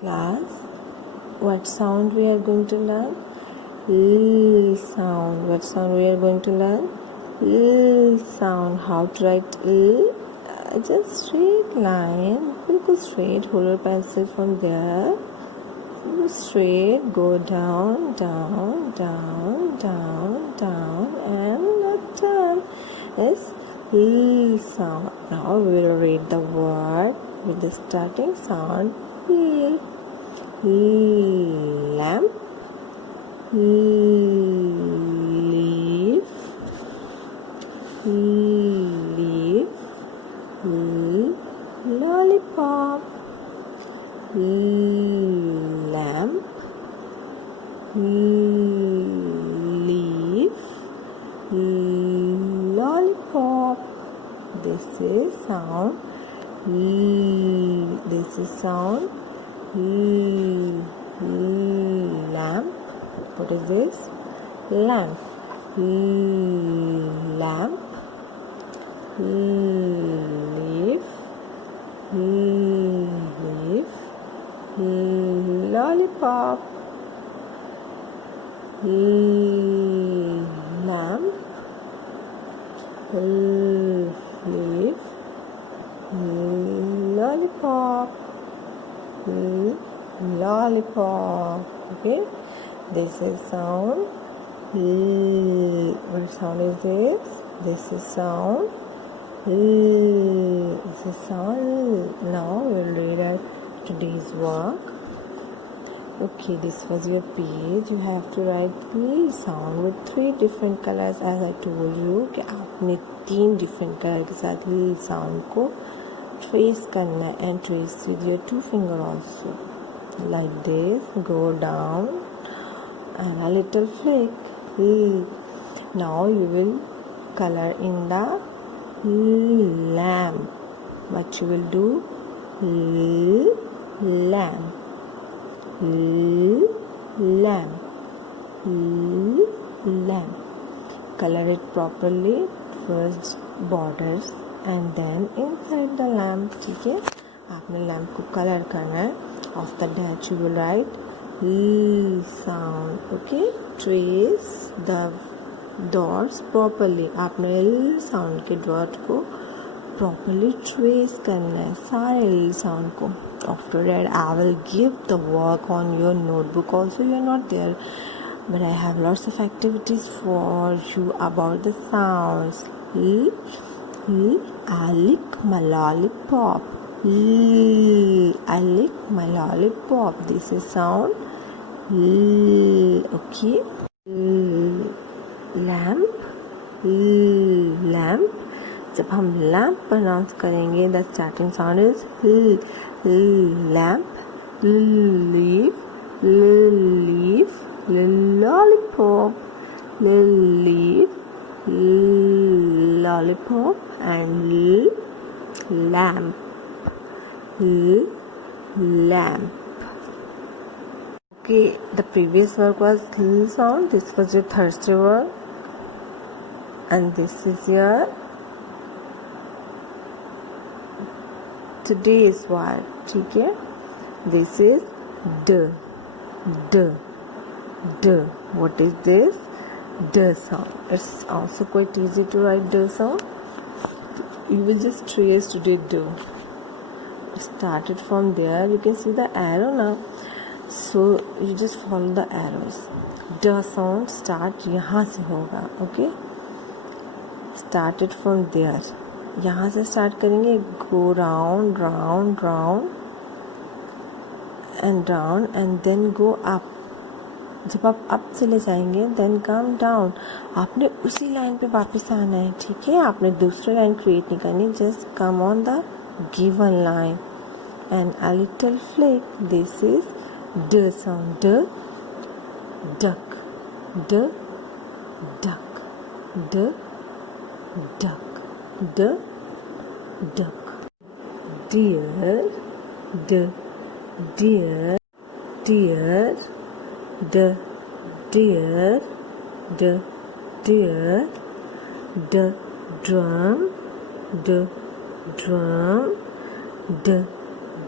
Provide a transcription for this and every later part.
Class, what sound we are going to learn? L sound. What sound we are going to learn? L sound. How to write L? Just straight line. बिल्कुल straight. Hold your pencil from there. Straight. Go down, down, down, down, down, and not turn. Yes. L sound. Now we will read the word with the starting sound. L. Lamp, leaf, leaf, lollipop, lamp, leaf, lollipop. This is sound. This is sound. Lamp. What is this? Lamp. Lamp. Leaf. Leaf. Lollipop. Lamp. Leaf. Lollipop. Lollipop. Okay, this is sound. What sound is this? This is sound. This is sound. Now we'll read out today's work. Okay, this was your page. You have to write L sound with 3 different colors. As I told you कि आपने 3 different color के साथ L sound को trace करना and trace with your 2 finger also. Like this, go down and a little flick. Now you will color in the lamp. What you will do? Lamp, lamp, lamp. Color it properly. First borders and then inside the lamp. ठीक है, आपने lamp को colour करना है. After that you will write L sound. Okay, trace the dots properly. आपने L sound के dot को properly trace करना है, सारे L sound को. After that I will give the work on your notebook also. You are not there, but I have lots of activities for you about the sounds. I lick my lollipop. I lick my lollipop. This is sound. Okay. Lamp. Lamp. जब हम lamp pronounce करेंगे, the starting sound is lamp, leaf, leaf, lollipop, leaf, lollipop, and lamp. Lamp. Okay, the previous work was L sound. This was your Thursday work, and this is your today's word. ठीक है, this is D. What is this? D sound. It's also quite easy to write D sound. You will just trace today D. Started from there. You can see the arrow now. So you just follow the arrows. D sound start यहाँ से होगा. Okay. Started from there. यहाँ से start करेंगे. Go round, round, round, and down, and then go up. जब आप up चले जाएंगे देन कम डाउन. आपने उसी लाइन पे वापस आना है. ठीक है, आपने दूसरी लाइन क्रिएट नहीं करनी. Just come on the given line and a little flick. This is D sound. D, duck, D, duck, D, duck, D, duck. Deer, D, deer, deer, D, deer, D, deer, D, drum, D, drum, D,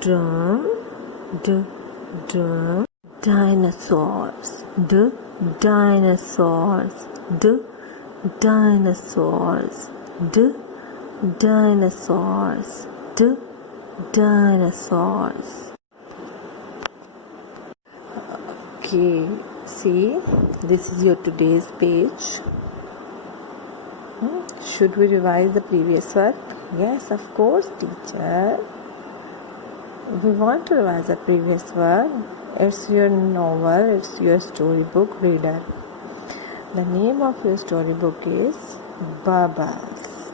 drum, D, D. Dinosaurs. D. Dinosaurs. D. Dinosaurs. D. Dinosaurs. D. Dinosaurs. Okay, see, this is your today's page. Should we revise the previous work? Yes, of course, teacher. We want to revise the previous work. It's your novel, it's your storybook reader. The name of your storybook is Bubbles.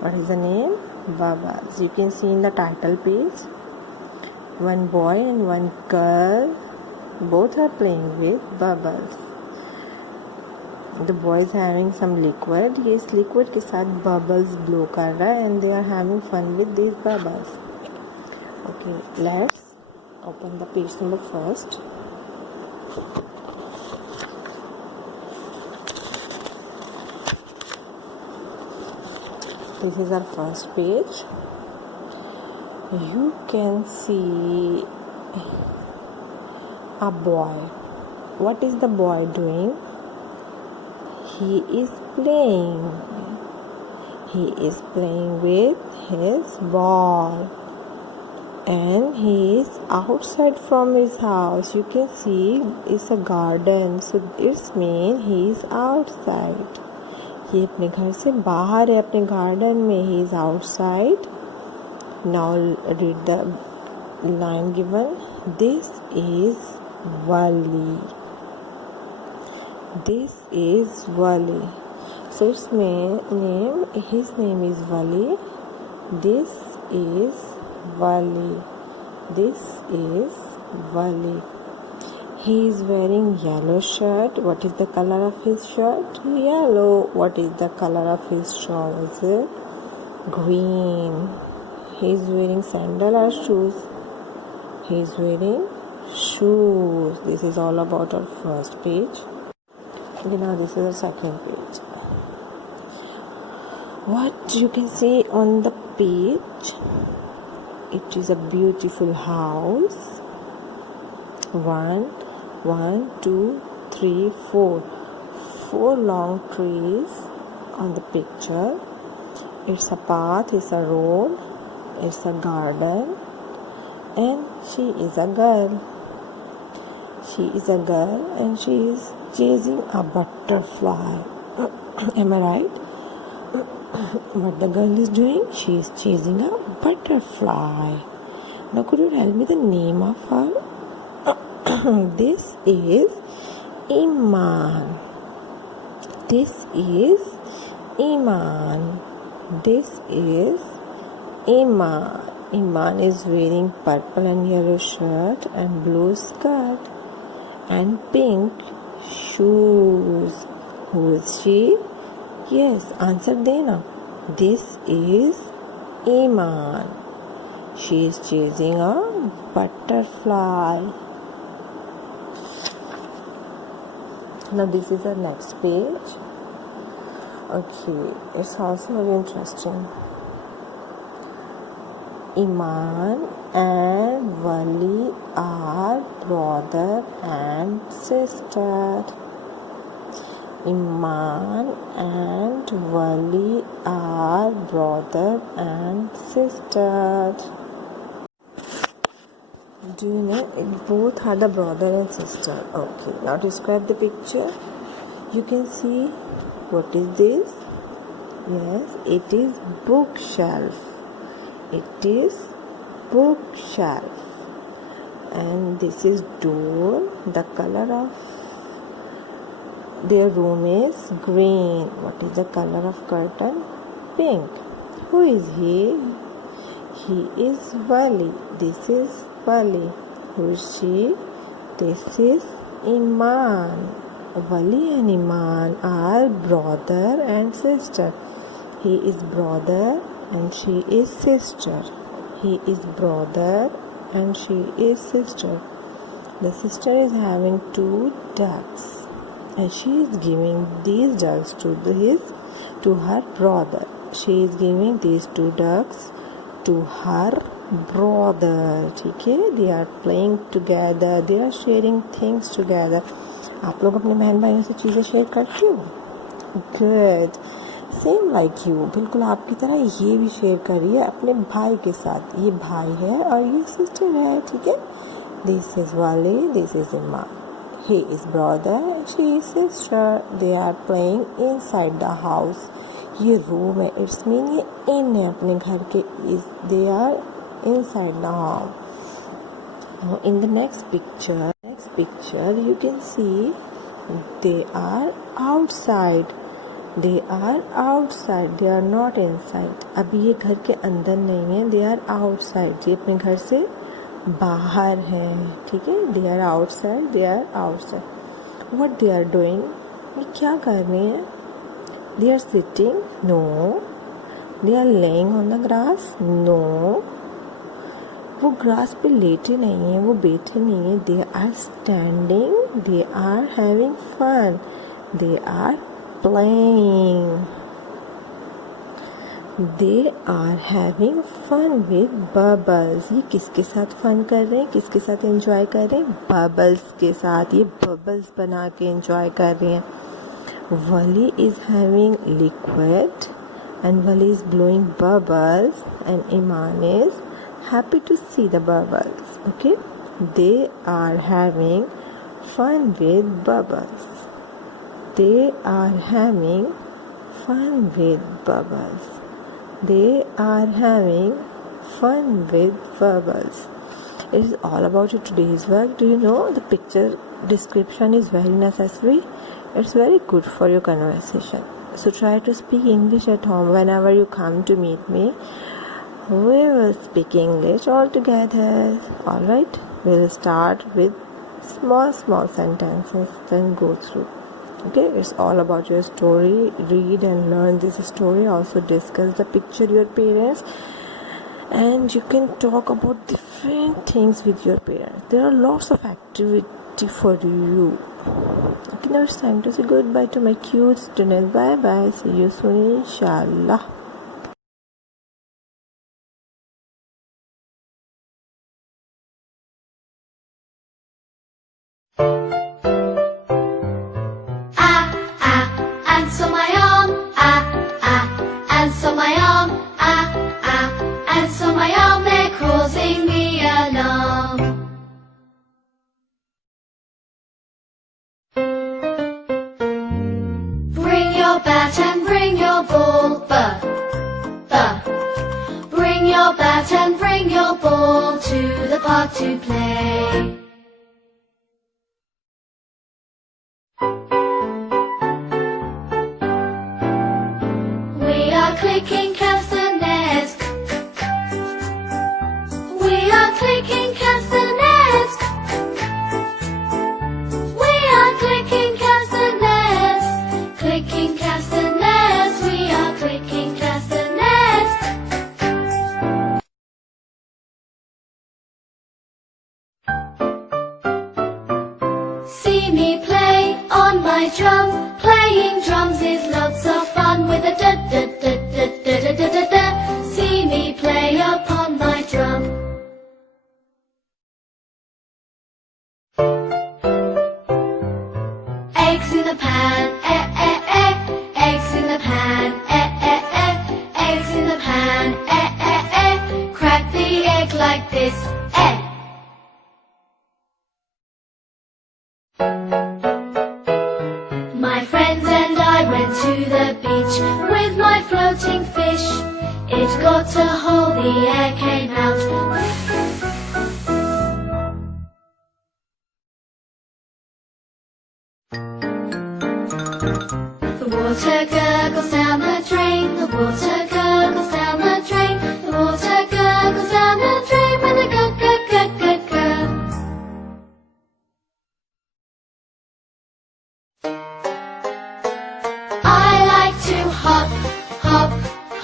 What is the name? Bubbles. You can see in the title page, one boy and one girl both are playing with bubbles. The boy is having some liquid. ये इस liquid के साथ bubbles blow कर रहा है and they are having fun with these bubbles. Okay, let's open the page number first. This is our first page. You can see a boy. What is the boy doing? He is playing. He is playing with his ball. And he is outside from his house. You can see it's a garden. So it's mean he is outside. ये अपने घर से बाहर है अपने garden में. He is outside. Now read the line given. This is Wally. This is Wally. So its name, his name is Wally. This is Wally. This is Wally. He is wearing yellow shirt. What is the color of his shirt? Yellow. What is the color of his trousers? Green. He is wearing sandal or shoes? He is wearing shoes. This is all about our first page. Okay, now this is the second page. What you can see on the page? It is a beautiful house. One, two, three, four. Four long trees on the picture. It's a path, it's a road, it's a garden, and she is a girl. She is a girl and she is chasing a butterfly. Am I right? What the girl is doing? She is chasing a butterfly. Now could you tell me the name of her? This is Iman. This is Iman. This is Iman. Iman is wearing purple and yellow shirt and blue skirt and pink shoes. Who is she? Yes, answer देना. This is Iman. She is chasing a butterfly. Now this is the next page. Okay, it's also very interesting. Iman and Wali are brother and sister. Iman and Wali are brother and sister. Do you know both are the brother and sister? Okay, now describe the picture. You can see what is this? Yes, it is bookshelf. It is bookshelf. And this is door. The color of their room is green. What is the color of curtain? Pink. Who is he? He is Wali. This is Wali. Who is she? This is Iman. Wali and Iman are brother and sister. He is brother and she is sister. He is brother and she is sister. The sister is having 2 ducks and she is giving these ducks to her brother. She is giving these 2 ducks to her brother. ठीक है, they are playing together, they are sharing things together. आप लोग अपने बहन भाइयों से चीज़ें share करते हो? Good. सेम लाइक यू, बिल्कुल आपकी तरह ये भी शेयर करिए अपने भाई के साथ. ये भाई है और ये सिस्टर है. ठीक है, दिस इज वाली, दिस इज इमा. He is brother, she is sister. They are playing inside the house. ये रूम है, इट्स मीन ये इन है अपने घर के. is they are inside the home. Now in the next picture you can see they are outside. They are outside. They are not inside. अभी ये घर के अंदर नहीं है. They are outside. ये अपने घर से बाहर है. ठीक है, they are outside. They are outside. What they are doing? ये क्या कर रहे हैं? They are sitting? No. They are laying on the grass? No. वो ग्रास पे लेटे नहीं हैं, वो बैठे नहीं हैं. They are standing. They are having fun. They are playing. They are having fun with bubbles. ये किसके साथ फन कर रहे हैं, किसके साथ एंजॉय कर रहे हैं? बबल्स के साथ. ये बबल्स बना के एंजॉय कर रहे हैं. Wali is having liquid and Wali is blowing bubbles and Iman is happy to see the bubbles. Okay, they are having fun with bubbles. They are having fun with bubbles. They are having fun with bubbles. It is all about your today's work. Do you know the picture description is very necessary? It's very good for your conversation. So try to speak English at home whenever you come to meet me. We will speak English all together. Alright? We'll start with small sentences, then go through. Okay? It's all about your story. Read and learn this story. Also discuss the picture your parents. And you can talk about different things with your parents. There are lots of activity for you. Okay, now it's time to say goodbye to my cute students. Bye bye. See you soon, inshallah. Ants on my arm. Ants on my arm. Ants on my arm. They're causing me alarm. Bring your bat and bring your ball. Bring your bat and bring your ball to the park to play. We are clicking castanets. We are clicking castanets. We are clicking castanets. Clicking castanets. We are clicking castanets. See me play on my drum. Playing drums is lots of fun with a da da da da da da da da da. See me play upon my drum. Eggs in the pan, eh eh eh. Eggs in the pan, eh eh eh. Eggs in the pan, eh eh eh. Crack the egg like this, eh. My friends and I went to the beach with my floating fish. It got a hole, the air came out. The water gurgles down the drain. The water gurgles down the drain. The water gurgles down the drain with a gurg gurg gurg gurg gurg. I like to hop, hop,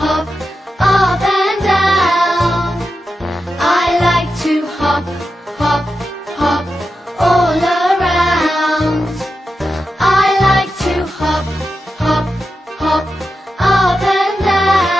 hop, up and down. I like to hop, hop, hop, all around. I like to hop, hop, hop, up and down.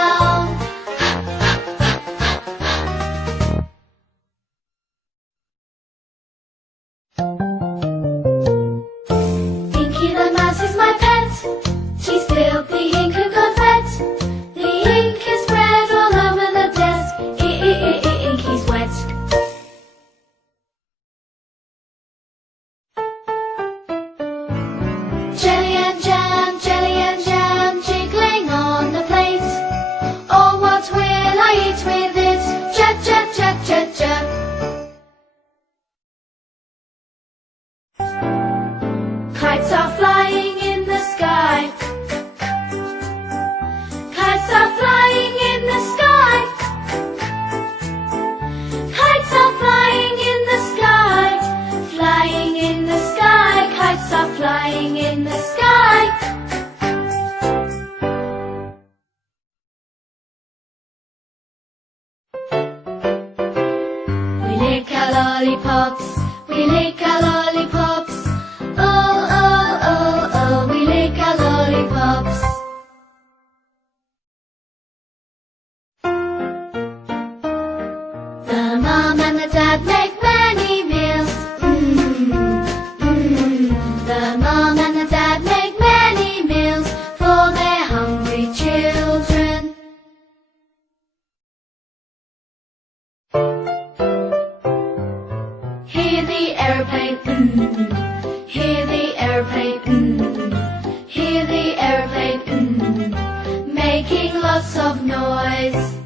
We lick our lollipops. Oh, oh, oh, oh, we lick our lollipops. The mom and the dad make many meals. The mom and the dad make many meals for their hungry children. Hear the airplane, hear the airplane, hear the airplane, making lots of noise.